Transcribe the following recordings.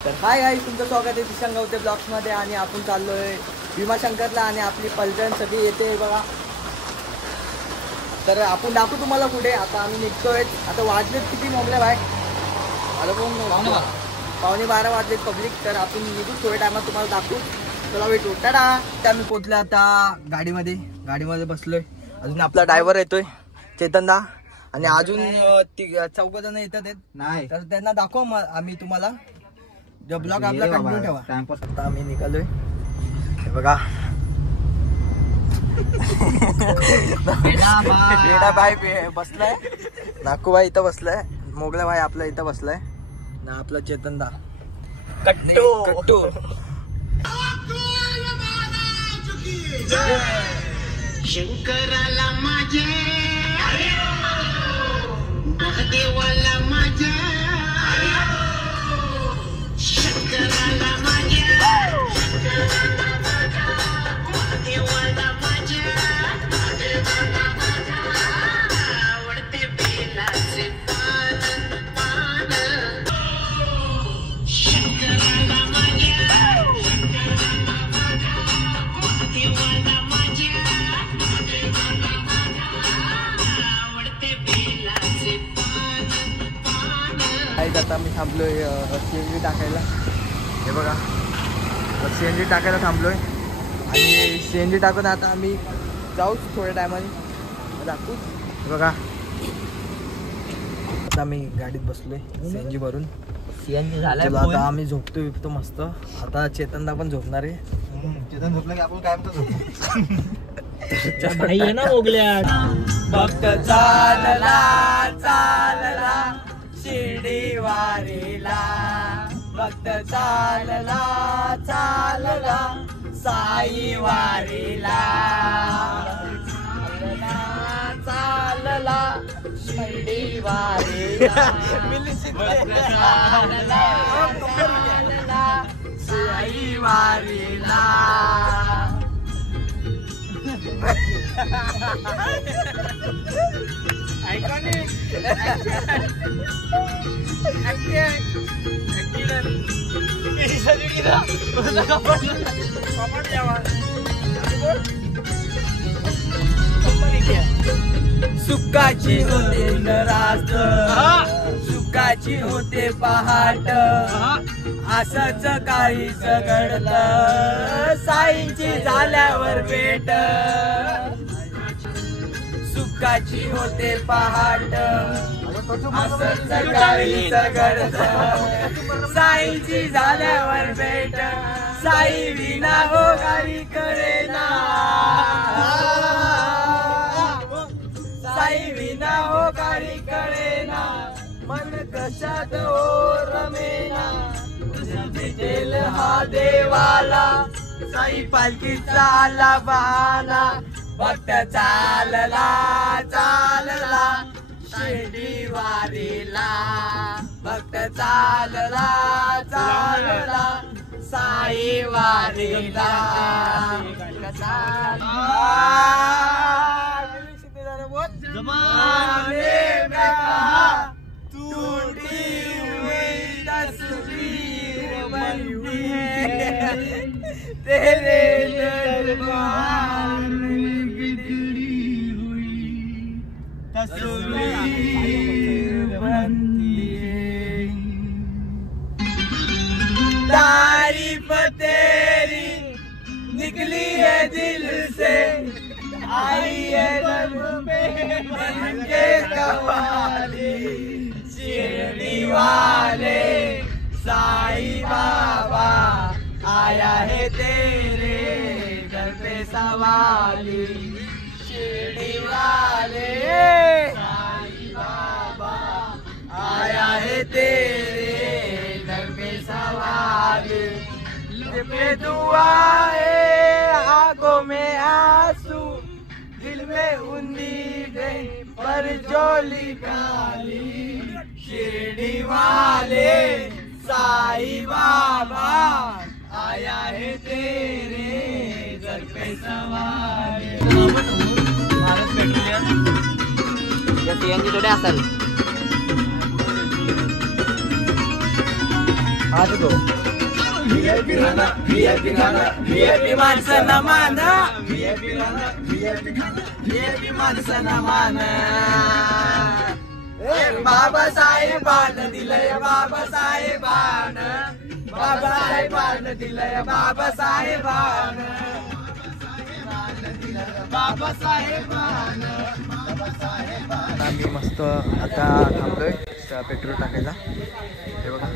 तर हाय हाय, तुमचं स्वागत आहे दिशांग गावते ब्लॉग्समध्ये. आणि आपण चाललोय भीमाशंकरला आणि आपली पलटण सगळी येते बघा. तर आपण दाखवू तुम्हाला कुठे. आता आम्ही निघतोय. आता वाजलेत किती मोमले बाय, मला पण पावणे 12 वाजलेत पब्लिक. तर आपण निघू थोड्या टायमात, तुम्हाला दाखवू. चला भेटू, टाटा. आम्ही पोचलो आता गाडीमध्ये बसलोय. अजून आपला ड्रायव्हर येतोय चेतनदा, आणि अजून 4 जण येतात नाही. तर त्यांना दाखव आम्ही तुम्हाला. जो ब्लॉग आपला कंटिन्यू ठेवा. आता आम्ही निघालोय, हे बघा. भाई बसलाय, नाकू भाई इथं बसलाय, मोगला भाई आपला इथं बसलाय ना, आपला चेतनदा कट्टू. शंकराला माझे, महादेवाला माझ्या, शंकराला माझ्या, महादेवाला माझ्या, आवडते बेलाचे पान, शंकराला माझ्या, महादेवाला माझ्या, आवडते बेलाचे पान. आता आम्ही थांबलोय CNG टाकायला. हे बघा, CNG टाकायला थांबलोय. आणि CNG टाकून आता आम्ही जाऊच थोड्या टायमाने दाखवू. हे बघा, आता आम्ही गाडीत बसलोय CNG भरून. CNG झालाय. आता आम्ही झोपतोय तो मस्त. आता चेतनदा पण झोपणार आहे. चेतन झोपला की आपण काय म्हणतो ना मोगल्या. भक्त चालला चालला शिर्डी वारीला, भक्त चालला चालला साई वारीला, चालला शिर्डी वारीला, चालला साई वारीला. सुखाची होते रात, सुखाची होते पहाट, असंच काहीच घडलं साईंची झाल्यावर भेट. सुखाची होते पहाट, असंच काहीच घडलं साईंची झाल्यावर भेट. साई विना हो गावी करेना, साई विना हो गावी करेना, मन कशात हो रमेना, भेटेल हा देवाला साई पालखीचा आला बहाना. भक्त चालला चालला शिर्डी वारीला, भक्त चालला चालला साई वारीला. जमाने में कहा टूटी हुई तस्वीर बनती है, तेरे दरबार में बिगड़ी हुई तस्वीर बनती है. तारीफ तेरी निकली है दिल से, आई है लब पे बन के कवाली. शिरडी वाले साई बाबा आया है तेरे घर पे सवाली. शिरडी वाले साई बाबा आया है तेरे घर पे सवाली. लिप पे दुआएं, आंखों में आंसू, दिल में उम्मीदें पर झोली काली. शिरडी वाले साई बाबा आया है तेरे घर पे सवारी. CNG थोडे असेल. तो VIP माणसांना मान VIP माणसांना मान बाबासाहेबानं दिलंय बाबासाहेबानं दिलंय आम्ही मस्त आता थांबलोय पेट्रोल टाकायला. हे बघा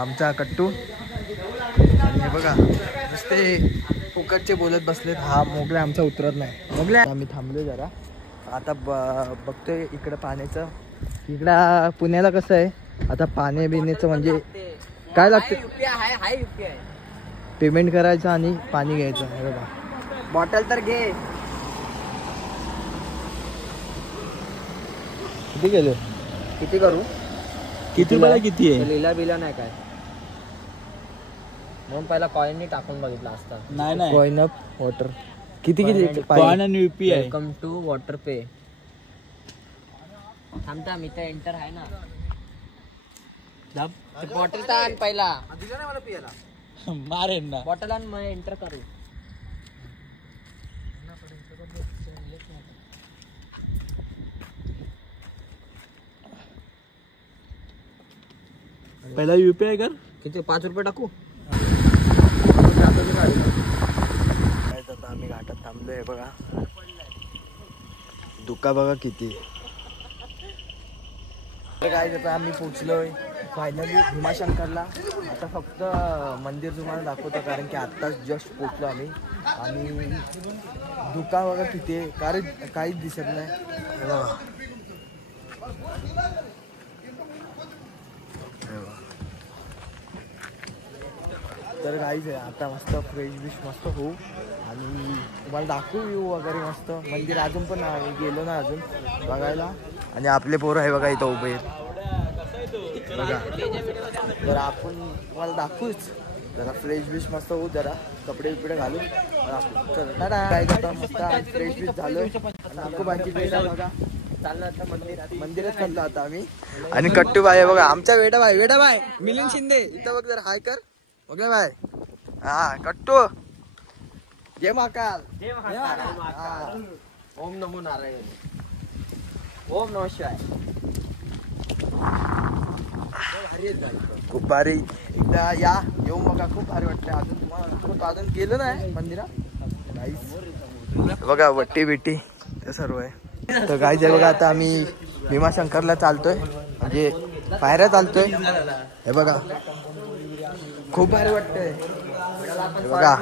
आमचा कट्टू. हे बघा नुसते फुकटचे बोलत बसलेत. हा मोगल्या आमचा उतरत नाही. मोगल्या आम्ही थांबलोय जरा. आता बघतोय इकडं पाण्याचं. इकडं पुण्याला कसं आहे आता पाणी बिण्याचं म्हणजे काय लागतं पेमेंट करायचं आणि पाणी घ्यायचं. हे बघा बॉटल तर घे. किती गेले किती करू किती मला किती आहे लिहिला बिला नाही काय म्हणून पहिला कॉईन टाकून बघितला असता. नाही कॉईन ऑफ वॉटर किती किती कॉईन आणि UPI. वेलकम टू वॉटर पे. थांबता मी तर एंटर आहे ना. बॉटल तर आण पहिला दिला नाही मला पियाला मारेन ना. बॉटल आण मग एंटर करू. पहिला UPI कर. किती 5 रुपये टाकू. आता आम्ही घाटात थांबलोय. बघा धुका बघा किती. काय करता आम्ही पोचलोय फायनली भीमाशंकरला. आता फक्त मंदिर तुम्हाला दाखवतो कारण की आत्ताच जस्ट पोचलो आम्ही. आणि धुका बघा किती आहे कारण काहीच दिसत नाही. तर काहीच आहे आता मस्त फ्रेश बिश मस्त होऊ आणि तुम्हाला दाखवू व्ह्यू वगैरे मस्त. मंदिर अजून पण गेलो ना अजून बघायला. आणि आपले पोरं आहे बघा इथं उभे बघा. तर आपण तुम्हाला दाखवूच जरा फ्रेश बिश मस्त होऊ. जरा कपडे बिपडे घालून चल काय करता मस्त फ्रेश बिश झालोय. नाकोबांची बेट आहे बघा. चाललं आता मंदिरात चाललो आता आम्ही. आणि कट्टू बाई आहे बघा आमचा वेडा बाय मिलिंद शिंदे इथं बघ जरा हाय कर. Okay bye. हा कट्टू जय महाकाल. ओम नमो नारायण. ओम नमः शिवाय. खूप भारी एकदा या येऊन बघा खूप भारी वाटतंय. अजून तुम्हाला अजून गेलो नाही मंदिरात बघा वट्टी बिट्टी ते सर्व आहे. तर काय आहे बघा आता आम्ही भीमाशंकरला चालतोय म्हणजे पायऱ्या चालतोय. हे बघा खूप भारी वाटतंय बघा.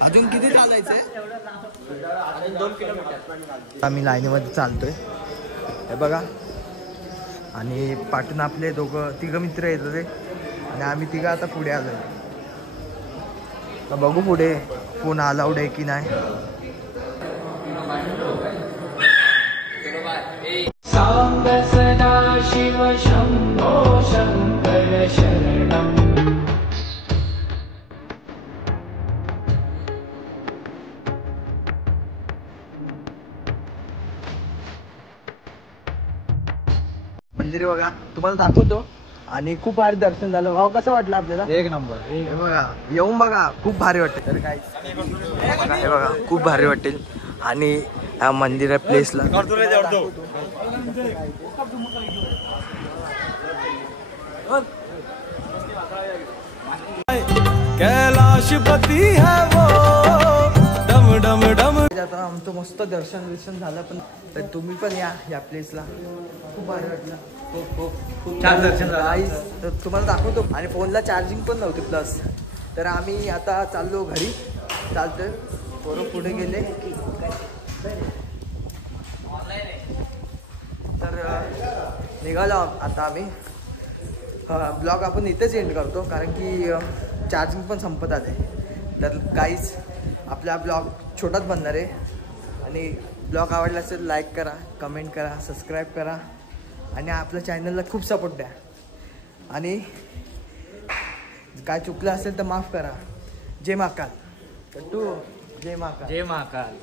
अजून किती चालायचंय. 2 किलोमीटर आम्ही लाईनीमध्ये चालतोय. हे बघा आणि पाठून आपले तिघं मित्र येत होते आणि आम्ही तिघं आता पुढे आलोय. बघू पुढे फोन अलाउड आहे की नाही. सांब सदा शिव शंभो शंकर शरणम. मंदिर बघा तुम्हाला दाखवतो. आणि खूप भारी दर्शन झालं. भाऊ कसं वाटलं आपल्याला. एक नंबर. हे बघा येऊन बघा खूप भारी वाटते. तर काय हे बघा खूप भारी वाटेल. आणि या मंदिरा प्लेसला कैलाशपती है वो डम डम डम. आता आमचं मस्त दर्शन झालं. पण तर तुम्ही पण या प्लेसला खूप भारी वाटलं. खूप छान दर्शन झालं. तर तुम्हाला दाखवतो. आणि फोनला चार्जिंग पण नव्हती प्लस. तर आम्ही आता चाललो घरी. चालतोय पोरं पुढे गेले. तर निघालो आता आम्ही. ब्लॉग आपण इथेच एंड करतो कारण की चार्जिंग पण संपत आले. तर गाईज आपला ब्लॉग छोटाच बनणार आहे. आणि ब्लॉग आवडला असेल लाईक करा, कमेंट करा, सबस्क्राईब करा आणि आपल्या चॅनलला खूप सपोर्ट द्या. आणि काय चुकलं असेल तर माफ करा. जय महाकाल. कट्टू जय महाकाल. जय महाकाल.